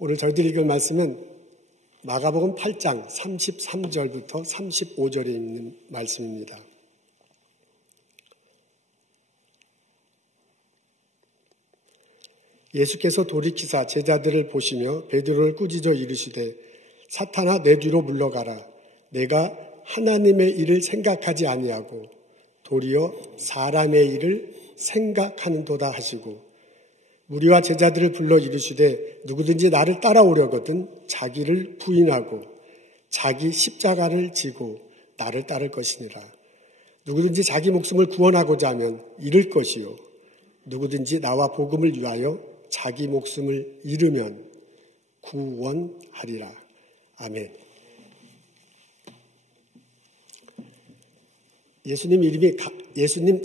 오늘 저희들이 읽을 말씀은 마가복음 8장 33절부터 35절에 있는 말씀입니다. 예수께서 돌이키사 제자들을 보시며 베드로를 꾸짖어 이르시되 사탄아 내 뒤로 물러가라. 내가 하나님의 일을 생각하지 아니하고 도리어 사람의 일을 생각하는도다 하시고 무리와 제자들을 불러 이르시되 누구든지 나를 따라오려거든 자기를 부인하고 자기 십자가를 지고 나를 따를 것이니라. 누구든지 자기 목숨을 구원하고자 하면 잃을 것이요 누구든지 나와 복음을 위하여 자기 목숨을 잃으면 구원하리라. 아멘. 예수님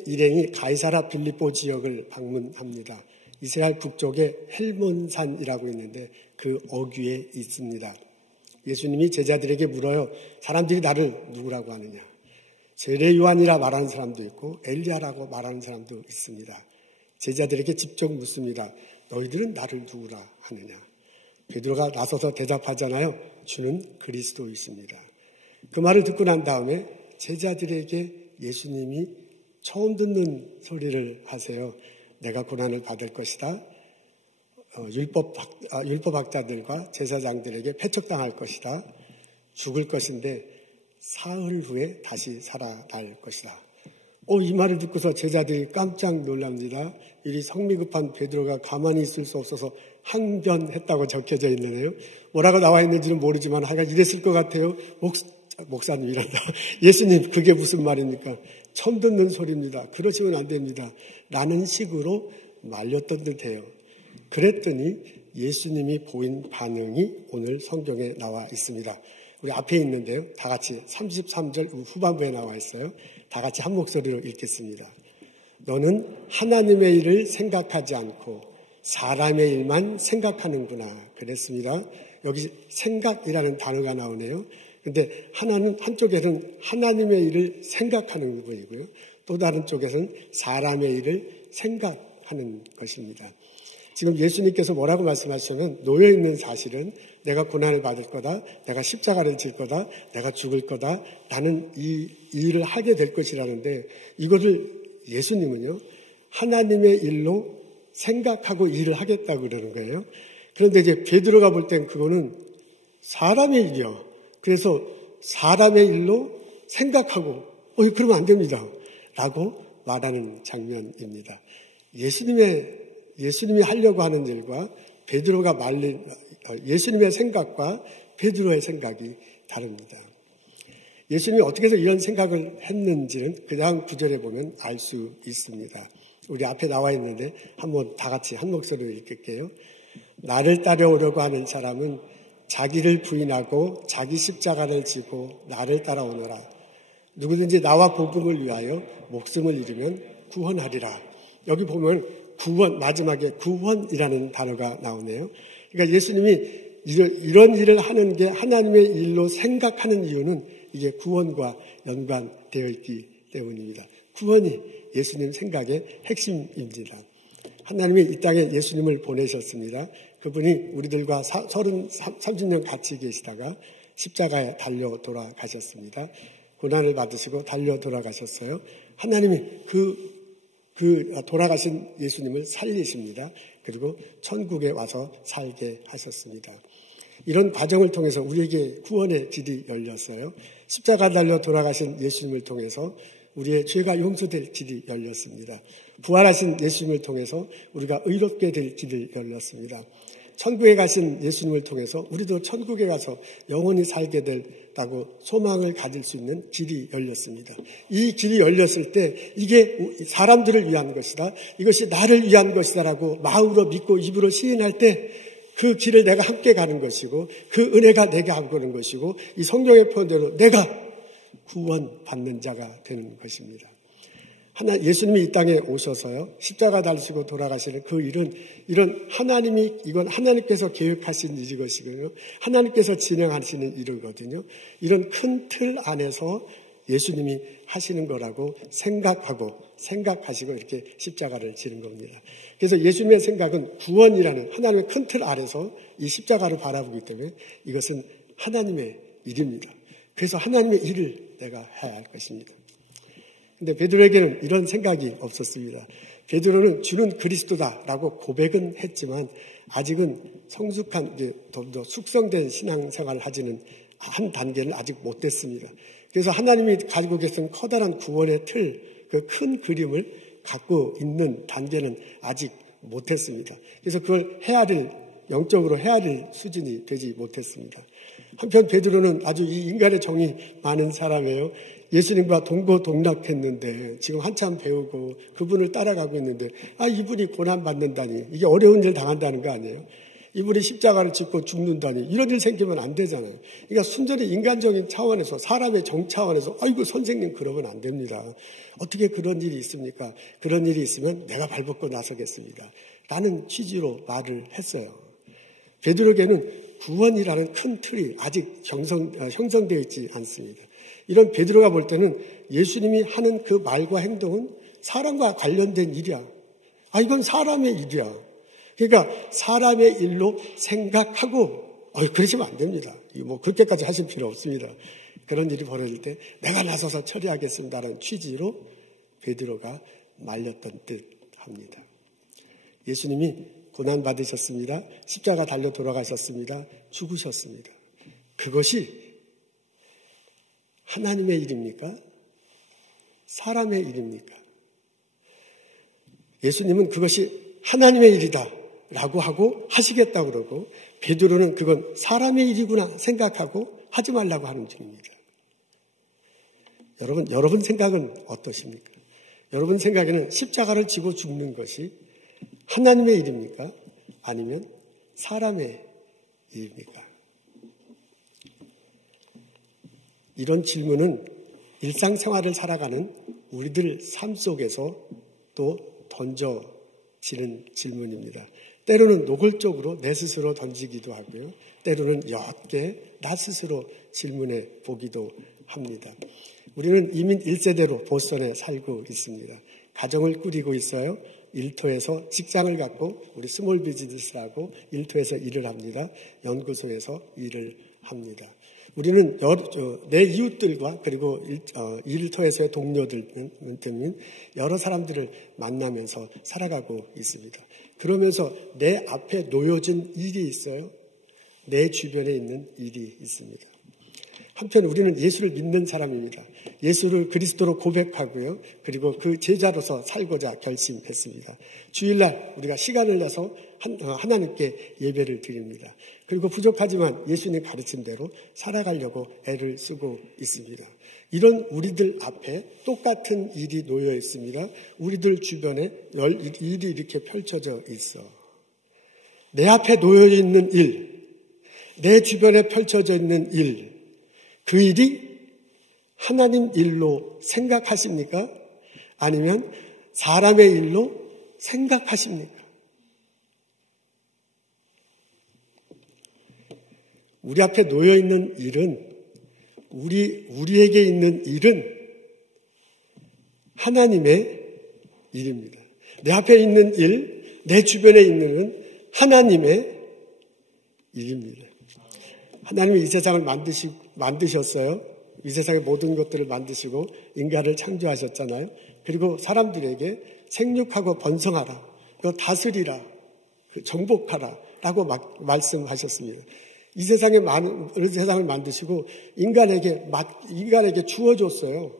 일행이 가이사라 빌립보 지역을 방문합니다. 이스라엘 북쪽에 헬몬산이라고 있는데 그 어귀에 있습니다. 예수님이 제자들에게 물어요. 사람들이 나를 누구라고 하느냐? 세례 요한이라 말하는 사람도 있고 엘리야라고 말하는 사람도 있습니다. 제자들에게 직접 묻습니다. 너희들은 나를 누구라 하느냐? 베드로가 나서서 대답하잖아요. 주는 그리스도이십니다. 그 말을 듣고 난 다음에 제자들에게 예수님이 처음 듣는 소리를 하세요. 내가 고난을 받을 것이다. 율법학자들과 제사장들에게 패척당할 것이다. 죽을 것인데 사흘 후에 다시 살아날 것이다. 이 말을 듣고서 제자들이 깜짝 놀랍니다. 이 성미급한 베드로가 가만히 있을 수 없어서 항변했다고 적혀져 있네요. 뭐라고 나와 있는지는 모르지만 하여간 이랬을 것 같아요. 목사님이란다. 예수님 그게 무슨 말입니까? 처음 듣는 소리입니다. 그러시면 안 됩니다. 라는 식으로 말렸던 듯해요. 그랬더니 예수님이 보인 반응이 오늘 성경에 나와 있습니다. 우리 앞에 있는데요. 다 같이 33절 후반부에 나와 있어요. 다 같이 한 목소리로 읽겠습니다. 너는 하나님의 일을 생각하지 않고 사람의 일만 생각하는구나. 그랬습니다. 여기 생각이라는 단어가 나오네요. 근데 한쪽에는 하나님의 일을 생각하는 부분이고요. 또 다른 쪽에서는 사람의 일을 생각하는 것입니다. 지금 예수님께서 뭐라고 말씀하시냐면 놓여있는 사실은 내가 고난을 받을 거다. 내가 십자가를 질 거다. 내가 죽을 거다. 나는 이 일을 하게 될 것이라는데 이것을 예수님은요. 하나님의 일로 생각하고 일을 하겠다고 그러는 거예요. 그런데 이제 베드로가 볼 땐 그거는 사람의 일이요. 그래서 사람의 일로 생각하고 그러면 안 됩니다. 라고 말하는 장면입니다. 예수님이 하려고 하는 일과 베드로가 예수님의 생각과 베드로의 생각이 다릅니다. 예수님이 어떻게 해서 이런 생각을 했는지는 그 다음 구절에 보면 알 수 있습니다. 우리 앞에 나와 있는데 한번 다 같이 한 목소리로 읽을게요. 나를 따라오려고 하는 사람은 자기를 부인하고 자기 십자가를 지고 나를 따라오너라. 누구든지 나와 복음을 위하여 목숨을 잃으면 구원하리라. 여기 보면 구원, 마지막에 구원이라는 단어가 나오네요. 그러니까 예수님이 이런 일을 하는 게 하나님의 일로 생각하는 이유는 이게 구원과 연관되어 있기 때문입니다. 구원이 예수님 생각의 핵심입니다. 하나님이 이 땅에 예수님을 보내셨습니다. 그분이 우리들과 30년 같이 계시다가 십자가에 달려 돌아가셨습니다. 고난을 받으시고 달려 돌아가셨어요. 하나님이 돌아가신 예수님을 살리십니다. 그리고 천국에 와서 살게 하셨습니다. 이런 과정을 통해서 우리에게 구원의 길이 열렸어요. 십자가 달려 돌아가신 예수님을 통해서 우리의 죄가 용서될 길이 열렸습니다. 부활하신 예수님을 통해서 우리가 의롭게 될 길이 열렸습니다. 천국에 가신 예수님을 통해서 우리도 천국에 가서 영원히 살게 된다고 소망을 가질 수 있는 길이 열렸습니다. 이 길이 열렸을 때 이게 사람들을 위한 것이다. 이것이 나를 위한 것이다라고 마음으로 믿고 입으로 시인할 때 그 길을 내가 함께 가는 것이고 그 은혜가 내게 하고 오는 것이고 이 성경의 표현대로 내가 구원받는 자가 되는 것입니다. 예수님이 이 땅에 오셔서요, 십자가 달리시고 돌아가시는 그 일은 이건 하나님께서 계획하신 일이것이고요. 하나님께서 진행하시는 일이거든요. 이런 큰 틀 안에서 예수님이 하시는 거라고 생각하시고 이렇게 십자가를 지는 겁니다. 그래서 예수님의 생각은 구원이라는 하나님의 큰 틀 아래서 이 십자가를 바라보기 때문에 이것은 하나님의 일입니다. 그래서 하나님의 일을 내가 해야 할 것입니다. 근데 베드로에게는 이런 생각이 없었습니다. 베드로는 주는 그리스도다라고 고백은 했지만 아직은 성숙한, 더 숙성된 신앙생활을 하지는 한 단계는 아직 못 됐습니다. 그래서 하나님이 가지고 계신 커다란 구원의 틀, 그 큰 그림을 갖고 있는 단계는 아직 못했습니다. 그래서 그걸 영적으로 헤아릴 수준이 되지 못했습니다. 한편 베드로는 아주 이 인간의 정이 많은 사람이에요. 예수님과 동고동락했는데 지금 한참 배우고 그분을 따라가고 있는데 이분이 고난받는다니, 이게 어려운 일 당한다는 거 아니에요? 이분이 십자가를 짚고 죽는다니, 이런 일 생기면 안 되잖아요. 그러니까 순전히 인간적인 차원에서, 사람의 정 차원에서 아이고 선생님 그러면 안 됩니다. 어떻게 그런 일이 있습니까? 그런 일이 있으면 내가 발벗고 나서겠습니다. 라는 취지로 말을 했어요. 베드로에게는 구원이라는 큰 틀이 아직 형성되어 있지 않습니다. 이런 베드로가 볼 때는 예수님이 하는 그 말과 행동은 사람과 관련된 일이야. 이건 사람의 일이야. 그러니까 사람의 일로 생각하고 그러시면 안 됩니다. 그렇게까지 하실 필요 없습니다. 그런 일이 벌어질 때 내가 나서서 처리하겠습니다라는 취지로 베드로가 말렸던 듯합니다. 예수님이 고난받으셨습니다. 십자가 달려 돌아가셨습니다. 죽으셨습니다. 그것이 하나님의 일입니까? 사람의 일입니까? 예수님은 그것이 하나님의 일이다 라고 하고 하시겠다고 그러고, 베드로는 그건 사람의 일이구나 생각하고 하지 말라고 하는 중입니다. 여러분 생각은 어떠십니까? 여러분 생각에는 십자가를 지고 죽는 것이 하나님의 일입니까? 아니면 사람의 일입니까? 이런 질문은 일상생활을 살아가는 우리들 삶 속에서 또 던져지는 질문입니다. 때로는 노골적으로 내 스스로 던지기도 하고요. 때로는 옅게 나 스스로 질문해 보기도 합니다. 우리는 이민 1세대로 보스턴에 살고 있습니다. 가정을 꾸리고 있어요. 일터에서 직장을 갖고 우리 스몰 비즈니스를 하고 일터에서 일을 합니다. 연구소에서 일을 합니다. 우리는 내 이웃들과 그리고 일터에서의 동료들 등 여러 사람들을 만나면서 살아가고 있습니다. 그러면서 내 앞에 놓여진 일이 있어요. 내 주변에 있는 일이 있습니다. 한편 우리는 예수를 믿는 사람입니다. 예수를 그리스도로 고백하고요. 그리고 그 제자로서 살고자 결심했습니다. 주일날 우리가 시간을 내서 하나님께 예배를 드립니다. 그리고 부족하지만 예수님 가르침대로 살아가려고 애를 쓰고 있습니다. 이런 우리들 앞에 똑같은 일이 놓여 있습니다. 우리들 주변에 일이 이렇게 펼쳐져 있어. 내 앞에 놓여 있는 일, 내 주변에 펼쳐져 있는 일, 그 일이 하나님 일로 생각하십니까? 아니면 사람의 일로 생각하십니까? 우리 앞에 놓여 있는 일은, 우리에게 있는 일은 하나님의 일입니다. 내 앞에 있는 일, 내 주변에 있는 일은 하나님의 일입니다. 하나님이 이 세상을 만드셨어요. 이 세상의 모든 것들을 만드시고 인간을 창조하셨잖아요. 그리고 사람들에게 생육하고 번성하라, 다스리라, 정복하라 라고 말씀하셨습니다. 이 세상을 만드시고 인간에게 주어줬어요.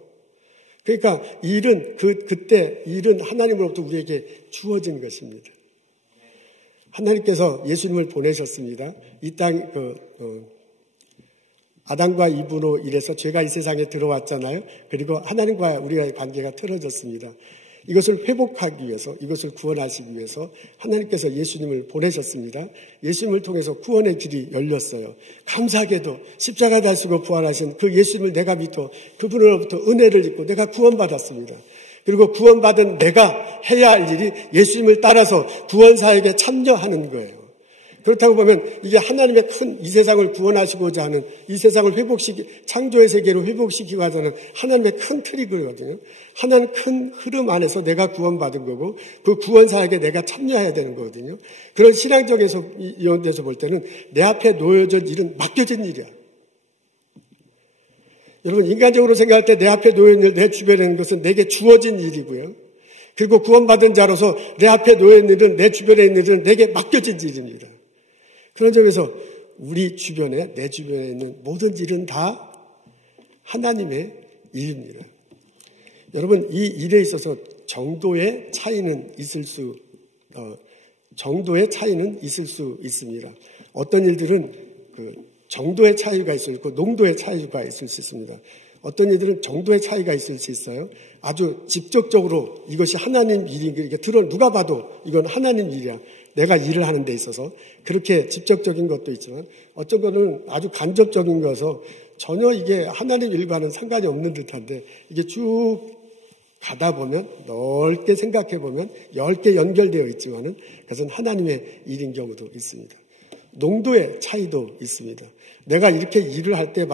그러니까 그때 일은 하나님으로부터 우리에게 주어진 것입니다. 하나님께서 예수님을 보내셨습니다. 이 땅, 아담과 이브로 인해서 죄가 이 세상에 들어왔잖아요. 그리고 하나님과 우리의 관계가 틀어졌습니다. 이것을 회복하기 위해서, 이것을 구원하시기 위해서 하나님께서 예수님을 보내셨습니다. 예수님을 통해서 구원의 길이 열렸어요. 감사하게도 십자가 다시고 부활하신 그 예수님을 내가 믿고 그분으로부터 은혜를 입고 내가 구원받았습니다. 그리고 구원받은 내가 해야 할 일이 예수님을 따라서 구원사역에 참여하는 거예요. 그렇다고 보면 이게 하나님의 큰 이 세상을 구원하시고자 하는 이 세상을 창조의 세계로 회복시키고 하자는 하나님의 큰 틀이거든요. 하나님 큰 흐름 안에서 내가 구원받은 거고 그 구원 사역에 내가 참여해야 되는 거거든요. 그런 신앙적에서 이런 데서 볼 때는 내 앞에 놓여진 일은 맡겨진 일이야. 여러분 인간적으로 생각할 때 내 앞에 놓여있는 일, 내 주변에 있는 것은 내게 주어진 일이고요. 그리고 구원받은 자로서 내 앞에 놓여있는 일은 내 주변에 있는 일은 내게 맡겨진 일입니다. 그런 점에서 우리 주변에 내 주변에 있는 모든 일은 다 하나님의 일입니다. 여러분 이 일에 있어서 정도의 차이는 있을 수 있습니다. 어떤 일들은 정도의 차이가 있을 수 있고 농도의 차이가 있을 수 있습니다. 어떤 일들은 정도의 차이가 있을 수 있어요. 아주 직접적으로 이것이 하나님 일인 게 누가 봐도 이건 하나님 일이야. 내가 일을 하는 데 있어서 그렇게 직접적인 것도 있지만 어떤 거는 아주 간접적인 거여서 전혀 이게 하나님 일과는 상관이 없는 듯한데 이게 쭉 가다 보면 넓게 생각해 보면 10개 연결되어 있지만은 그것은 하나님의 일인 경우도 있습니다. 농도의 차이도 있습니다. 내가 이렇게 일을 할 때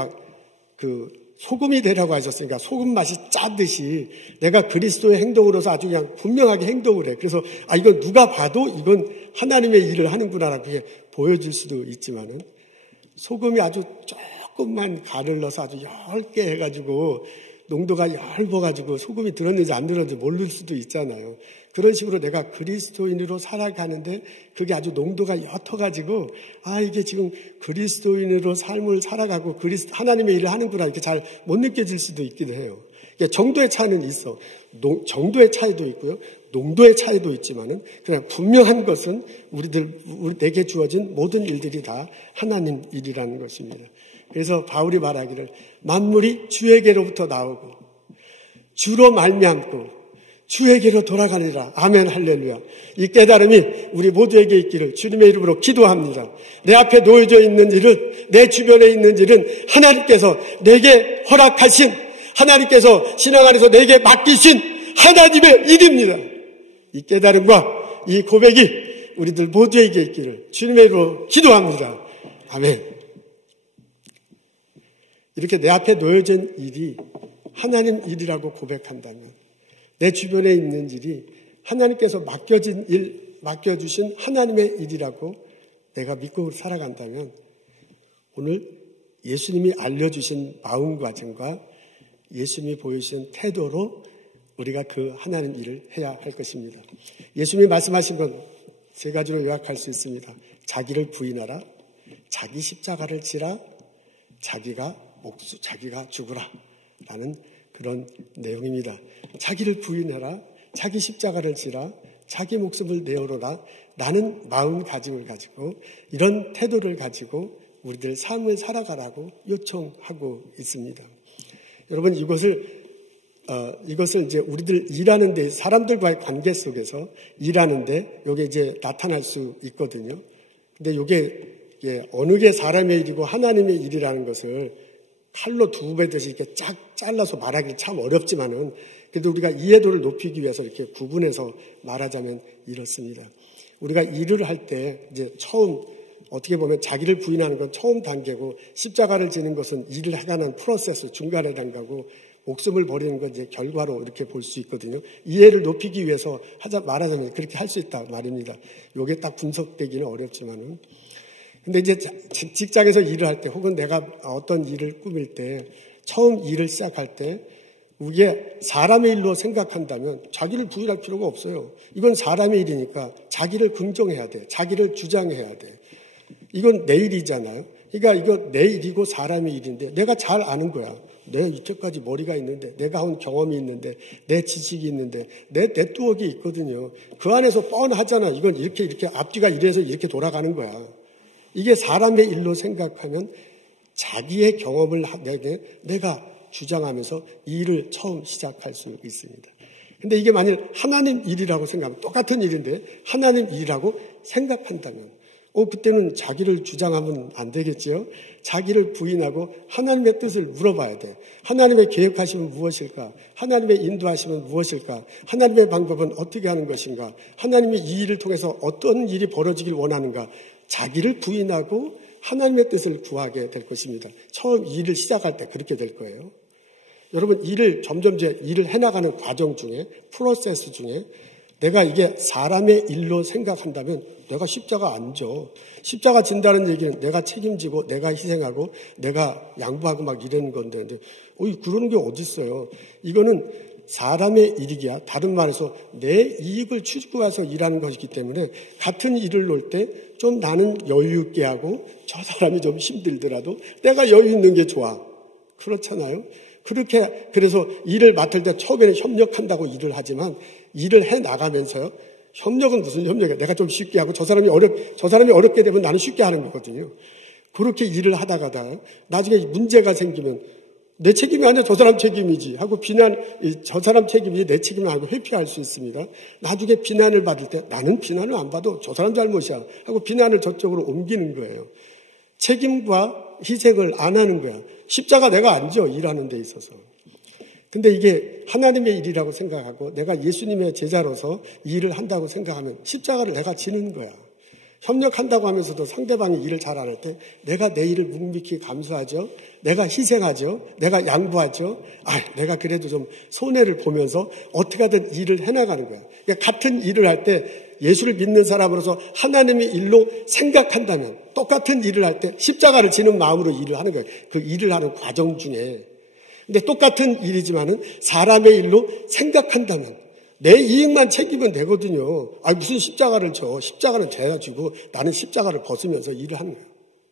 소금이 되라고 하셨으니까 소금 맛이 짜듯이 내가 그리스도의 행동으로서 아주 그냥 분명하게 행동을 해. 그래서 이건 누가 봐도 이건 하나님의 일을 하는구나라고 보여줄 수도 있지만은 소금이 아주 조금만 간을 넣어서 아주 얇게 해가지고 농도가 얇아가지고 소금이 들었는지 안 들었는지 모를 수도 있잖아요. 그런 식으로 내가 그리스도인으로 살아가는데 그게 아주 농도가 옅어가지고 이게 지금 그리스도인으로 삶을 살아가고 하나님의 일을 하는구나 이렇게 잘 못 느껴질 수도 있기도 해요. 정도의 차이는 있어. 정도의 차이도 있고요. 농도의 차이도 있지만은 그냥 분명한 것은 내게 주어진 모든 일들이 다 하나님 일이라는 것입니다. 그래서 바울이 말하기를 만물이 주에게로부터 나오고 주로 말미암고 주에게로 돌아가리라. 아멘 할렐루야. 이 깨달음이 우리 모두에게 있기를 주님의 이름으로 기도합니다. 내 앞에 놓여져 있는 일은 내 주변에 있는 일은 하나님께서 내게 허락하신 하나님께서 신앙 안에서 내게 맡기신 하나님의 일입니다. 이 깨달음과 이 고백이 우리들 모두에게 있기를 주님의 이름으로 기도합니다. 아멘. 이렇게 내 앞에 놓여진 일이 하나님 일이라고 고백한다면 내 주변에 있는 일이 하나님께서 맡겨주신 하나님의 일이라고 내가 믿고 살아간다면 오늘 예수님이 알려주신 마음가짐과 예수님이 보여주신 태도로 우리가 그 하나님 일을 해야 할 것입니다. 예수님이 말씀하신 건 세 가지로 요약할 수 있습니다. 자기를 부인하라, 자기 십자가를 지라, 자기가 죽으라 라는 그런 내용입니다. 자기를 부인해라, 자기 십자가를 지라, 자기 목숨을 내어놓으라 라는 마음가짐을 가지고 이런 태도를 가지고 우리들 삶을 살아가라고 요청하고 있습니다. 여러분 이것을 이제 우리들 일하는데 사람들과의 관계 속에서 일하는데 이게 이제 나타날 수 있거든요. 근데 이게 어느 게 사람의 일이고 하나님의 일이라는 것을 칼로 두 배듯이 이렇게 쫙 잘라서 말하기 참 어렵지만은 그래도 우리가 이해도를 높이기 위해서 이렇게 구분해서 말하자면 이렇습니다. 우리가 일을 할 때 이제 처음 어떻게 보면 자기를 부인하는 건 처음 단계고 십자가를 지는 것은 일을 해가는 프로세스 중간에 단계고 목숨을 버리는 건 이제 결과로 이렇게 볼 수 있거든요. 이해를 높이기 위해서 말하자면 그렇게 할 수 있다 말입니다. 이게 딱 분석되기는 어렵지만은. 근데 이제 직장에서 일을 할 때 혹은 내가 어떤 일을 꾸밀 때 처음 일을 시작할 때 이게 사람의 일로 생각한다면 자기를 부인할 필요가 없어요. 이건 사람의 일이니까 자기를 긍정해야 돼. 자기를 주장해야 돼. 이건 내 일이잖아요. 그러니까 이거 내 일이고 사람의 일인데 내가 잘 아는 거야. 내 이때까지 머리가 있는데 내가 한 경험이 있는데 내 지식이 있는데 내 네트워크가 있거든요. 그 안에서 뻔하잖아. 이건 이렇게 앞뒤가 이래서 이렇게 돌아가는 거야. 이게 사람의 일로 생각하면 자기의 경험을 내가 주장하면서 이 일을 처음 시작할 수 있습니다. 근데 이게 만일 하나님 일이라고 생각하면 똑같은 일인데 하나님 일이라고 생각한다면 그때는 자기를 주장하면 안 되겠죠. 자기를 부인하고 하나님의 뜻을 물어봐야 돼. 하나님의 계획하심은 무엇일까? 하나님의 인도하심은 무엇일까? 하나님의 방법은 어떻게 하는 것인가? 하나님이 이 일을 통해서 어떤 일이 벌어지길 원하는가? 자기를 부인하고 하나님의 뜻을 구하게 될 것입니다. 처음 일을 시작할 때 그렇게 될 거예요. 여러분, 점점 일을 해나가는 과정 중에, 프로세스 중에 내가 이게 사람의 일로 생각한다면 내가 십자가 안 져. 십자가 진다는 얘기는 내가 책임지고 내가 희생하고 내가 양보하고 막 이러는 건데, 그러는 게 어디 있어요. 이거는 사람의 일이기야. 다른 말해서 내 이익을 추구해서 일하는 것이기 때문에 같은 일을 놓을 때 좀 나는 여유 있게 하고 저 사람이 좀 힘들더라도 내가 여유 있는 게 좋아. 그렇잖아요. 그래서 일을 맡을 때 처음에는 협력한다고 일을 하지만 일을 해 나가면서요. 협력은 무슨 협력이야. 내가 좀 쉽게 하고 저 사람이 어렵게 되면 나는 쉽게 하는 거거든요. 그렇게 일을 하다가다 나중에 문제가 생기면 내 책임이 아니라 저 사람 책임이지 하고 저 사람 책임이 내 책임이 아니고 회피할 수 있습니다. 나중에 비난을 받을 때 나는 비난을 안 받아도 저 사람 잘못이야 하고 비난을 저쪽으로 옮기는 거예요. 책임과 희생을 안 하는 거야. 십자가 내가 안 져, 일하는 데 있어서. 근데 이게 하나님의 일이라고 생각하고 내가 예수님의 제자로서 일을 한다고 생각하면 십자가를 내가 지는 거야. 협력한다고 하면서도 상대방이 일을 잘 안 할 때 내가 내 일을 묵묵히 감수하죠. 내가 희생하죠. 내가 양보하죠. 내가 그래도 좀 손해를 보면서 어떻게든 일을 해나가는 거야. 그러니까 같은 일을 할 때 예수를 믿는 사람으로서 하나님의 일로 생각한다면 똑같은 일을 할 때 십자가를 지는 마음으로 일을 하는 거예요. 그 일을 하는 과정 중에. 근데 똑같은 일이지만은 사람의 일로 생각한다면 내 이익만 챙기면 되거든요. 무슨 십자가를 져. 십자가는 제가 쥐고 나는 십자가를 벗으면서 일을 하는 거예요.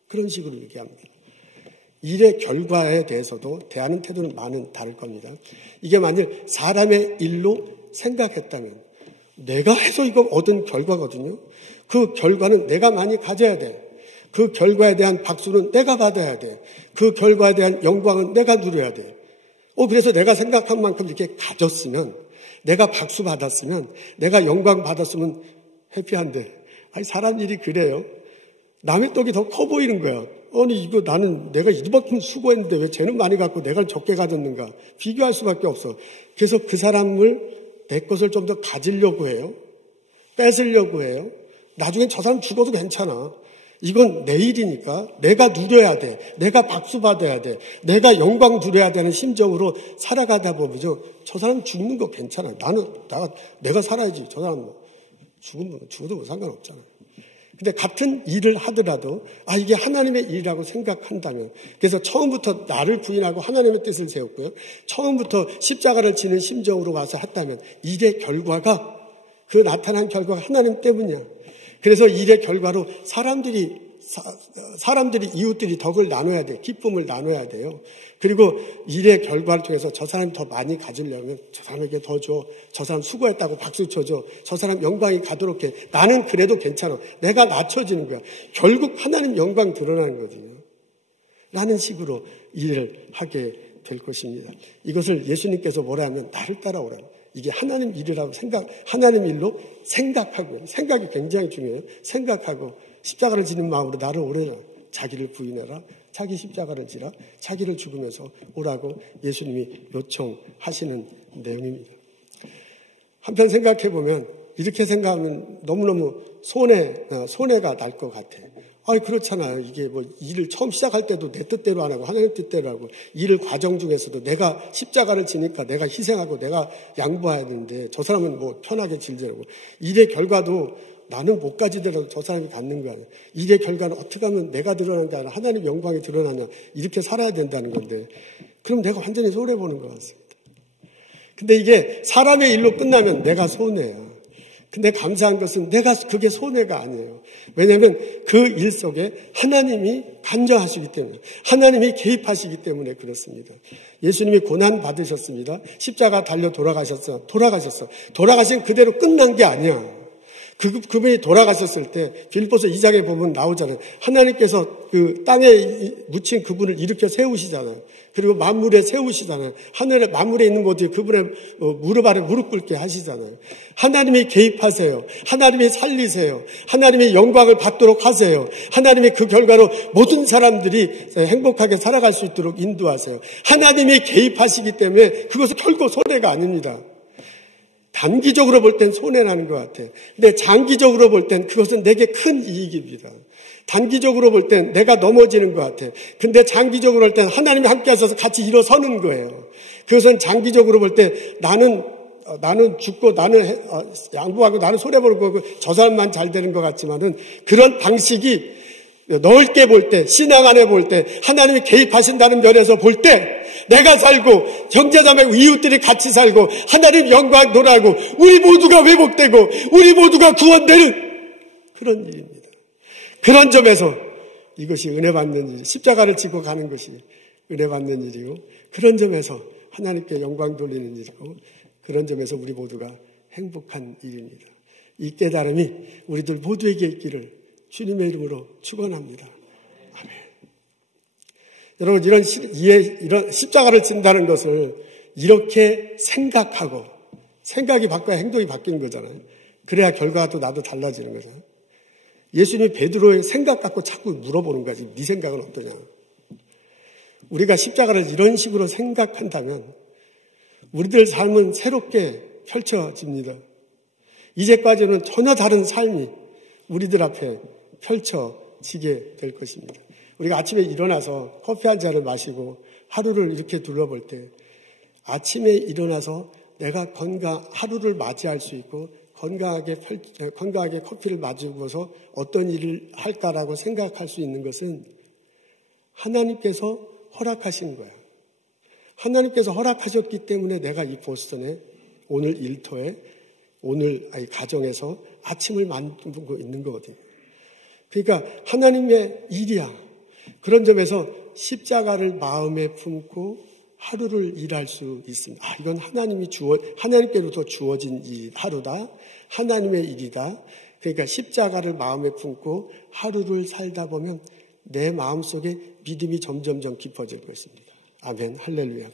그런 식으로 얘기합니다. 일의 결과에 대해서도 대하는 태도는 많은 다를 겁니다. 이게 만일 사람의 일로 생각했다면 내가 해서 이거 얻은 결과거든요. 그 결과는 내가 많이 가져야 돼. 그 결과에 대한 박수는 내가 받아야 돼. 그 결과에 대한 영광은 내가 누려야 돼. 그래서 내가 생각한 만큼 이렇게 가졌으면 내가 박수 받았으면 내가 영광 받았으면 해피한데 사람 일이 그래요. 남의 떡이 더 커 보이는 거야. 이거 나는 내가 이만큼 수고했는데 왜 쟤는 많이 갖고 내가 적게 가졌는가. 비교할 수밖에 없어. 그래서 그 사람을 내 것을 좀 더 가지려고 해요. 뺏으려고 해요. 나중에 저 사람 죽어도 괜찮아. 이건 내 일이니까 내가 누려야 돼. 내가 박수 받아야 돼. 내가 영광 누려야 되는 심정으로 살아가다 보면요. 저 사람 죽는 거 괜찮아. 내가 살아야지. 저 사람 죽어도 뭐 상관없잖아. 근데 같은 일을 하더라도 이게 하나님의 일이라고 생각한다면, 그래서 처음부터 나를 부인하고 하나님의 뜻을 세웠고요. 처음부터 십자가를 지는 심정으로 와서 했다면 일의 결과가, 그 나타난 결과가 하나님 때문이야. 그래서 일의 결과로 사람들이 이웃들이 덕을 나눠야 돼. 기쁨을 나눠야 돼요. 그리고 일의 결과를 통해서 저 사람이 더 많이 가지려면 저 사람에게 더 줘. 저 사람 수고했다고 박수 쳐줘. 저 사람 영광이 가도록 해. 나는 그래도 괜찮아. 내가 낮춰지는 거야. 결국 하나님 영광 드러나는 거거든요. 라는 식으로 일을 하게 될 것입니다. 이것을 예수님께서 뭐라 하면 나를 따라오라. 이게 하나님 일이라고 하나님 일로 생각하고, 생각이 굉장히 중요해요. 생각하고 십자가를 지는 마음으로 나를 오래라. 자기를 부인하라. 자기 십자가를 지라. 자기를 죽으면서 오라고 예수님이 요청하시는 내용입니다. 한편 생각해 보면 이렇게 생각하면 너무너무 손해가 날 것 같아요. 그렇잖아요. 이게 일을 처음 시작할 때도 내 뜻대로 안 하고 하나님 뜻대로 하고, 일을 과정 중에서도 내가 십자가를 지니까 내가 희생하고 내가 양보해야 되는데 저 사람은 편하게 질더라고. 일의 결과도 나는 못 가지더라도 저 사람이 갖는 거 아니야. 일의 결과는 어떻게 하면 내가 드러나는 게 아니라 하나님 영광이 드러나냐. 이렇게 살아야 된다는 건데, 그럼 내가 완전히 손해보는 것 같습니다. 근데 이게 사람의 일로 끝나면 내가 손해야. 근데 감사한 것은 그게 손해가 아니에요. 왜냐하면 그 일 속에 하나님이 간정하시기 때문에, 하나님이 개입하시기 때문에 그렇습니다. 예수님이 고난 받으셨습니다. 십자가 달려 돌아가셨어. 돌아가신 그대로 끝난 게 아니야. 그분이 돌아가셨을 때 빌립보서 2장에 보면 나오잖아요. 하나님께서 그 땅에 묻힌 그분을 일으켜 세우시잖아요. 그리고 만물에 세우시잖아요. 하늘에 만물에 있는 곳에 그분의 무릎 아래 무릎 꿇게 하시잖아요. 하나님이 개입하세요. 하나님이 살리세요. 하나님이 영광을 받도록 하세요. 하나님이 그 결과로 모든 사람들이 행복하게 살아갈 수 있도록 인도하세요. 하나님이 개입하시기 때문에 그것은 결코 손해가 아닙니다. 단기적으로 볼 땐 손해나는 것 같아요. 근데 장기적으로 볼 땐 그것은 내게 큰 이익입니다. 단기적으로 볼 땐 내가 넘어지는 것 같아. 근데 장기적으로 볼 땐 하나님이 함께 하셔서 같이 일어서는 거예요. 그것은 장기적으로 볼 때 나는 죽고 나는 양보하고 나는 손해보는 거고 저 사람만 잘 되는 것 같지만은 그런 방식이 넓게 볼 때, 신앙 안에 볼 때, 하나님이 개입하신다는 면에서 볼 때, 내가 살고, 형제자매 이웃들이 같이 살고, 하나님 영광 돌아가고, 우리 모두가 회복되고, 우리 모두가 구원되는 그런 일입니다. 그런 점에서 이것이 은혜 받는 일, 십자가를 지고 가는 것이 은혜 받는 일이고, 그런 점에서 하나님께 영광 돌리는 일이고, 그런 점에서 우리 모두가 행복한 일입니다. 이 깨달음이 우리들 모두에게 있기를 주님의 이름으로 축원합니다. 아멘. 여러분, 이런 십자가를 진다는 것을 이렇게 생각하고, 생각이 바뀌어야 행동이 바뀌는 거잖아요. 그래야 결과도 나도 달라지는 거잖아요. 예수님이 베드로의 생각 갖고 자꾸 물어보는 거지. 네 생각은 어떠냐? 우리가 십자가를 이런 식으로 생각한다면 우리들 삶은 새롭게 펼쳐집니다. 이제까지는 전혀 다른 삶이 우리들 앞에 펼쳐지게 될 것입니다. 우리가 아침에 일어나서 커피 한 잔을 마시고 하루를 이렇게 둘러볼 때 아침에 일어나서 내가 하루를 맞이할 수 있고 건강하게 커피를 마시고서 어떤 일을 할까라고 생각할 수 있는 것은 하나님께서 허락하신 거야. 하나님께서 허락하셨기 때문에 내가 이 보스턴에 오늘 일터에 오늘 가정에서 아침을 만들고 있는 거거든요. 그러니까 하나님의 일이야. 그런 점에서 십자가를 마음에 품고 하루를 일할 수 있습니다. 이건 하나님께로부터 주어진 하루다. 하나님의 일이다. 그러니까 십자가를 마음에 품고 하루를 살다 보면 내 마음속에 믿음이 점점점 깊어질 것입니다. 아멘. 할렐루야.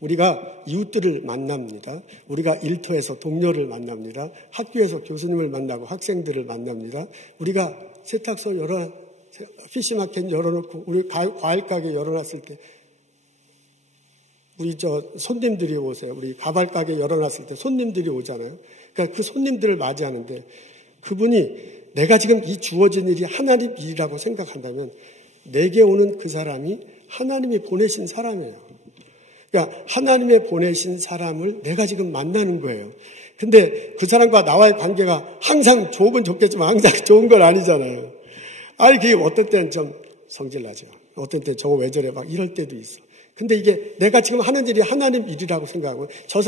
우리가 이웃들을 만납니다. 우리가 일터에서 동료를 만납니다. 학교에서 교수님을 만나고 학생들을 만납니다. 우리가 세탁소 피시마켓 열어놓고 우리 과일 가게 열어놨을 때 우리 손님들이 오세요. 우리 가발 가게 열어놨을 때 손님들이 오잖아요. 그러니까 그 손님들을 맞이하는데 그분이 내가 지금 이 주어진 일이 하나님 일이라고 생각한다면 내게 오는 그 사람이 하나님이 보내신 사람이에요. 그러니까 하나님의 보내신 사람을 내가 지금 만나는 거예요. 근데 그 사람과 나와의 관계가 항상 좋은 좋겠지만 항상 좋은 건 아니잖아요. 그게 어떤 때는 좀 성질나죠. 어떤 때 저거 왜 저래 막 이럴 때도 있어. 근데 이게 내가 지금 하는 일이 하나님 일이라고 생각하고 저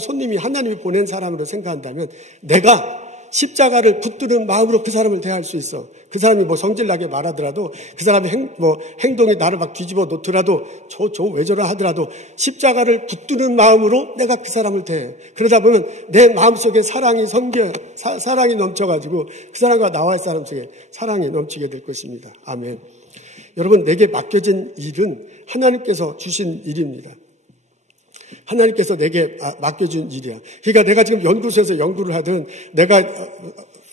손님이 하나님이 보낸 사람으로 생각한다면 내가 십자가를 붙드는 마음으로 그 사람을 대할 수 있어. 그 사람이 성질나게 말하더라도 그 사람의 행동이 나를 막 뒤집어 놓더라도 저 왜 저러 하더라도 십자가를 붙드는 마음으로 내가 그 사람을 대해. 그러다 보면 내 마음속에 사랑이 넘쳐가지고 그 사람과 나와의 사람 속에 사랑이 넘치게 될 것입니다. 아멘. 여러분, 내게 맡겨진 일은 하나님께서 주신 일입니다. 하나님께서 내게 맡겨준 일이야. 그러니까 내가 지금 연구소에서 연구를 하든 내가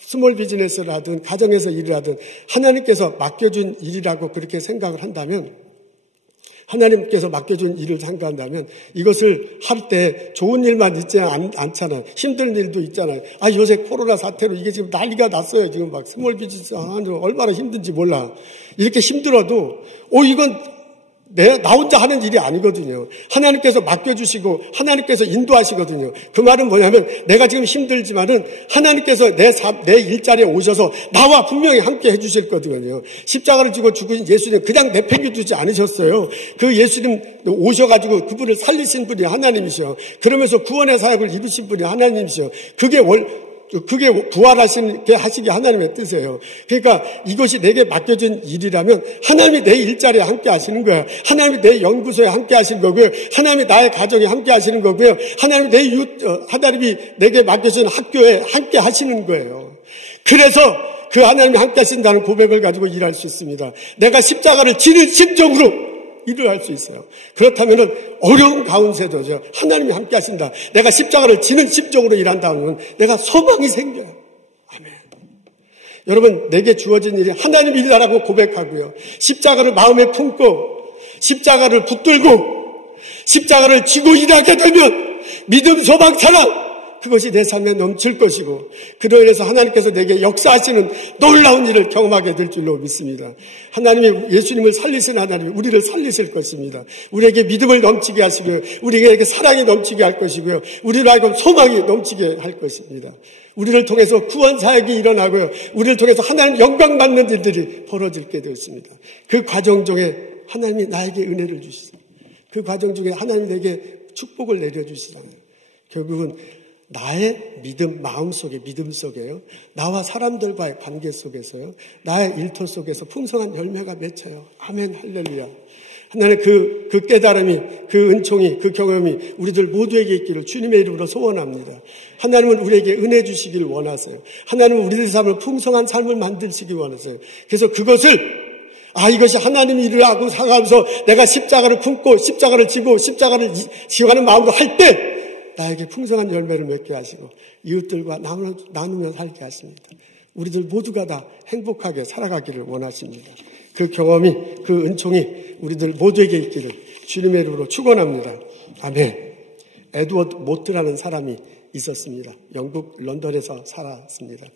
스몰 비즈니스를 하든 가정에서 일을 하든 하나님께서 맡겨준 일이라고 그렇게 생각을 한다면 하나님께서 맡겨준 일을 생각한다면 이것을 할 때 좋은 일만 있지 않잖아요. 힘든 일도 있잖아요. 요새 코로나 사태로 이게 지금 난리가 났어요. 지금 막 스몰 비즈니스 하는 얼마나 힘든지 몰라. 이렇게 힘들어도 이건 나 혼자 하는 일이 아니거든요. 하나님께서 맡겨주시고 하나님께서 인도하시거든요. 그 말은 뭐냐면 내가 지금 힘들지만은 하나님께서 내 일자리에 오셔서 나와 분명히 함께 해주실 거거든요. 십자가를 지고 죽으신 예수님 그냥 내팽겨두지 않으셨어요. 그 예수님 오셔가지고 그분을 살리신 분이 하나님이셔. 그러면서 구원의 사역을 이루신 분이 하나님이셔. 그게 부활하시게 하시기 하나님의 뜻이에요. 그러니까 이것이 내게 맡겨진 일이라면 하나님이 내 일자리에 함께 하시는 거예요. 하나님이 내 연구소에 함께 하시는 거고요. 하나님이 나의 가정에 함께 하시는 거고요. 하나님이 내 이웃, 하나님이 내게 맡겨진 학교에 함께 하시는 거예요. 그래서 그 하나님이 함께 하신다는 고백을 가지고 일할 수 있습니다. 내가 십자가를 지는 심정으로 일을 할 수 있어요. 그렇다면 어려운 가운데도 하나님이 함께 하신다. 내가 십자가를 지는 심정으로 일한다면 내가 소망이 생겨요. 아멘. 여러분, 내게 주어진 일이 하나님 일이라고 고백하고요. 십자가를 마음에 품고 십자가를 붙들고 십자가를 지고 일하게 되면 믿음, 소망, 사랑 그것이 내 삶에 넘칠 것이고 그로 인해서 하나님께서 내게 역사하시는 놀라운 일을 경험하게 될 줄로 믿습니다. 하나님이 예수님을 살리신 하나님이 우리를 살리실 것입니다. 우리에게 믿음을 넘치게 하시고요. 우리에게 사랑이 넘치게 할 것이고요. 우리를 하여금 소망이 넘치게 할 것입니다. 우리를 통해서 구원 사역이 일어나고요. 우리를 통해서 하나님 영광 받는 일들이 벌어지게 되었습니다. 그 과정 중에 하나님이 나에게 은혜를 주시고 그 과정 중에 하나님이 내게 축복을 내려주시잖아요. 결국은 나의 믿음, 마음속에 믿음 속에요. 나와 사람들과의 관계 속에서요. 나의 일터 속에서 풍성한 열매가 맺혀요. 아멘, 할렐루야. 하나님 그 깨달음이, 그 은총이, 그 경험이 우리들 모두에게 있기를 주님의 이름으로 소원합니다. 하나님은 우리에게 은혜 주시길 원하세요. 하나님은 우리들의 삶을 풍성한 삶을 만드시길 원하세요. 그래서 그것을 이것이 하나님이 일을 하고 살아가면서 내가 십자가를 품고 십자가를 지고 십자가를 지어가는 마음으로 할 때 나에게 풍성한 열매를 맺게 하시고 이웃들과 나누며 살게 하십니다. 우리들 모두가 다 행복하게 살아가기를 원하십니다. 그 경험이, 그 은총이 우리들 모두에게 있기를 주님의 이름으로 축원합니다. 아멘. 에드워드 모트라는 사람이 있었습니다. 영국 런던에서 살았습니다.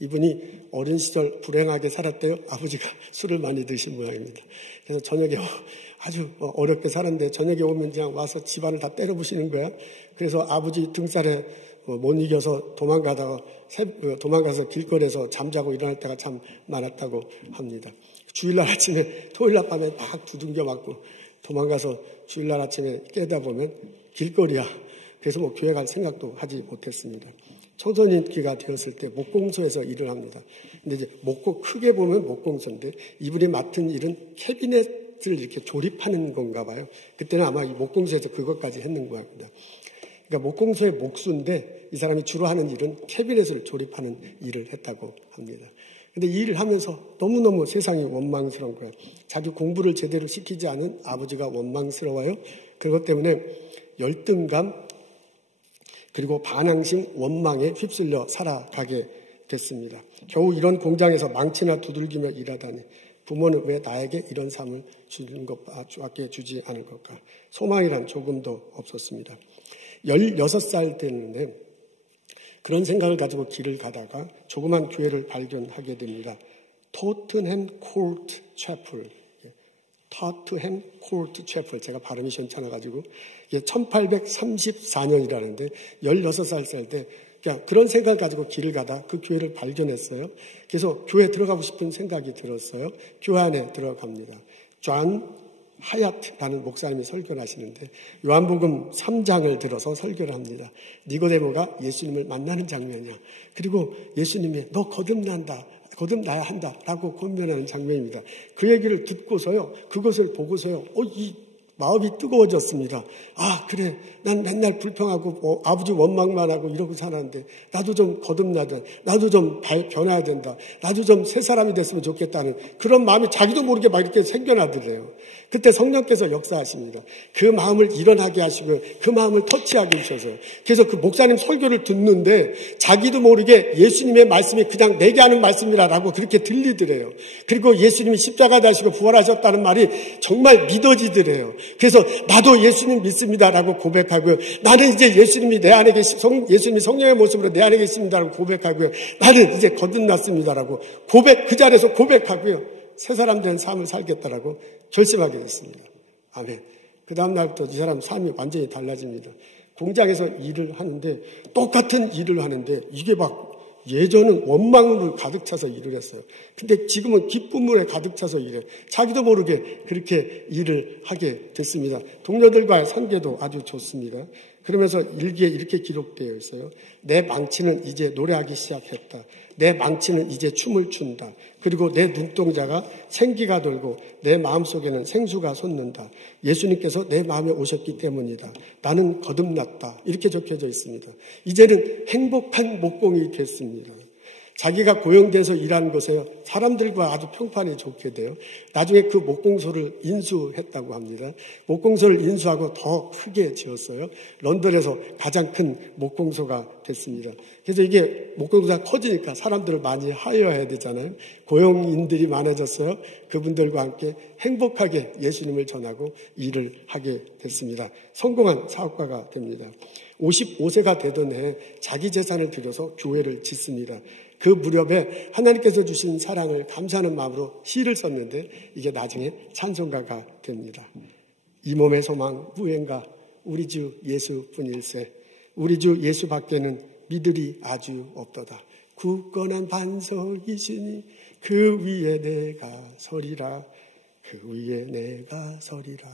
이분이 어린 시절 불행하게 살았대요. 아버지가 술을 많이 드신 모양입니다. 그래서 저녁에 아주 어렵게 살았는데 저녁에 오면 그냥 와서 집안을 다 때려부시는 거야. 그래서 아버지 등살에 못 이겨서 도망가서 길거리에서 잠자고 일어날 때가 참 많았다고 합니다. 주일날 아침에 토요일날 밤에 막 두둥겨 맞고 도망가서 주일날 아침에 깨다 보면 길거리야. 그래서 교회 갈 생각도 하지 못했습니다. 청소년기가 되었을 때 목공소에서 일을 합니다. 근데 이제 크게 보면 목공소인데 이분이 맡은 일은 캐비넷을 이렇게 조립하는 건가 봐요. 그때는 아마 이 목공소에서 그것까지 했는 것 같습니다. 그러니까 목공소의 목수인데 이 사람이 주로 하는 일은 캐비넷을 조립하는 일을 했다고 합니다. 근데 이 일을 하면서 너무너무 세상이 원망스러운 거예요. 자기 공부를 제대로 시키지 않은 아버지가 원망스러워요. 그것 때문에 열등감, 그리고 반항심, 원망에 휩쓸려 살아가게 됐습니다. 겨우 이런 공장에서 망치나 두들기며 일하다니 부모는 왜 나에게 이런 삶을 주는 것밖에 주지 않을 걸까? 소망이란 조금도 없었습니다. 16살 됐는데 그런 생각을 가지고 길을 가다가 조그만 교회를 발견하게 됩니다. 토트햄 코트 채플. 토트햄 코트 채플. 제가 발음이 시원찮아가지고 1834년이라는데 16살 때 그런 생각을 가지고 길을 가다 그 교회를 발견했어요. 그래서 교회에 들어가고 싶은 생각이 들었어요. 교회 안에 들어갑니다. 존 하얏트라는 목사님이 설교를 하시는데 요한복음 3장을 들어서 설교를 합니다. 니고데모가 예수님을 만나는 장면이야. 그리고 예수님이 너 거듭나야 한다라고 권면하는 장면입니다. 그 얘기를 듣고서요. 그것을 보고서요. 이 마음이 뜨거워졌습니다. 그래. 난 맨날 불평하고 아버지 원망만 하고 이러고 살았는데 나도 좀 거듭나야, 나도 좀 변해야 된다. 나도 좀 새 사람이 됐으면 좋겠다는 그런 마음이 자기도 모르게 막 이렇게 생겨나더래요. 그때 성령께서 역사하십니다. 그 마음을 일어나게 하시고 그 마음을 터치하게 하셔서 그래서 그 목사님 설교를 듣는데 자기도 모르게 예수님의 말씀이 그냥 내게 하는 말씀이라고 그렇게 들리더래요. 그리고 예수님이 십자가 다시고 부활하셨다는 말이 정말 믿어지더래요. 그래서 나도 예수님 믿습니다라고 고백하고요. 나는 이제 예수님이 내 안에 예수님이 성령의 모습으로 내 안에 계십니다라고 고백하고요. 나는 이제 거듭났습니다라고 그 자리에서 고백하고요. 새 사람 된 삶을 살겠다라고 결심하게 됐습니다. 아멘. 그 다음 날부터 이 사람 삶이 완전히 달라집니다. 공장에서 일을 하는데 똑같은 일을 하는데 이게 막 예전은 원망으로 가득 차서 일을 했어요. 근데 지금은 기쁨으로 가득 차서 일해요. 자기도 모르게 그렇게 일을 하게 됐습니다. 동료들과의 관계도 아주 좋습니다. 그러면서 일기에 이렇게 기록되어 있어요. 내 망치는 이제 노래하기 시작했다. 내 망치는 이제 춤을 춘다. 그리고 내 눈동자가 생기가 돌고 내 마음속에는 생수가 솟는다. 예수님께서 내 마음에 오셨기 때문이다. 나는 거듭났다. 이렇게 적혀져 있습니다. 이제는 행복한 목공이 됐습니다. 자기가 고용돼서 일하는 곳에 사람들과 아주 평판이 좋게 돼요. 나중에 그 목공소를 인수했다고 합니다. 목공소를 인수하고 더 크게 지었어요. 런던에서 가장 큰 목공소가 됐습니다. 그래서 이게 목공소가 커지니까 사람들을 많이 하여야 되잖아요. 고용인들이 많아졌어요. 그분들과 함께 행복하게 예수님을 전하고 일을 하게 됐습니다. 성공한 사업가가 됩니다. 55세가 되던 해 자기 재산을 들여서 교회를 짓습니다. 그 무렵에 하나님께서 주신 사랑을 감사하는 마음으로 시를 썼는데 이게 나중에 찬송가가 됩니다. 이 몸의 소망 무엔가 우리 주 예수뿐일세. 우리 주 예수 밖에는 믿으리 아주 없도다. 굳건한 반석이시니 그 위에 내가 서리라. 그 위에 내가 서리라.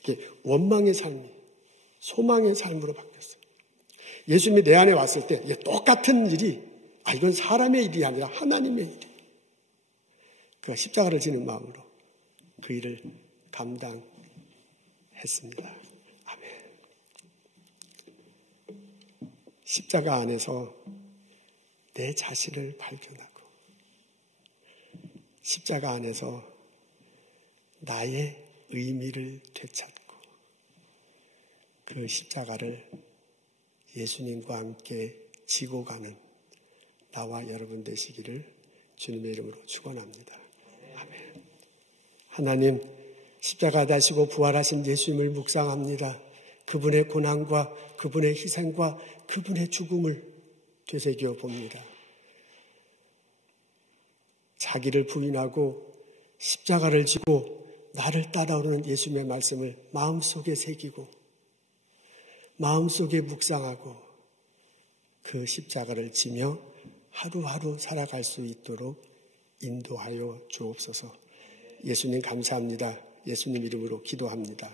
이게 원망의 삶이 소망의 삶으로 바뀌었어요. 예수님이 내 안에 왔을 때 똑같은 일이 이건 사람의 일이 아니라 하나님의 일이에요. 그가 십자가를 지는 마음으로 그 일을 감당했습니다. 아멘. 십자가 안에서 내 자신을 발견하고 십자가 안에서 나의 의미를 되찾고 그 십자가를 예수님과 함께 지고 가는 나와 여러분 되시기를 주님의 이름으로 축원합니다. 아멘. 하나님, 십자가 다시고 부활하신 예수님을 묵상합니다. 그분의 고난과 그분의 희생과 그분의 죽음을 되새겨 봅니다. 자기를 부인하고 십자가를 지고 나를 따라오는 예수님의 말씀을 마음속에 새기고 마음속에 묵상하고 그 십자가를 지며 하루하루 살아갈 수 있도록 인도하여 주옵소서. 예수님 감사합니다. 예수님 이름으로 기도합니다.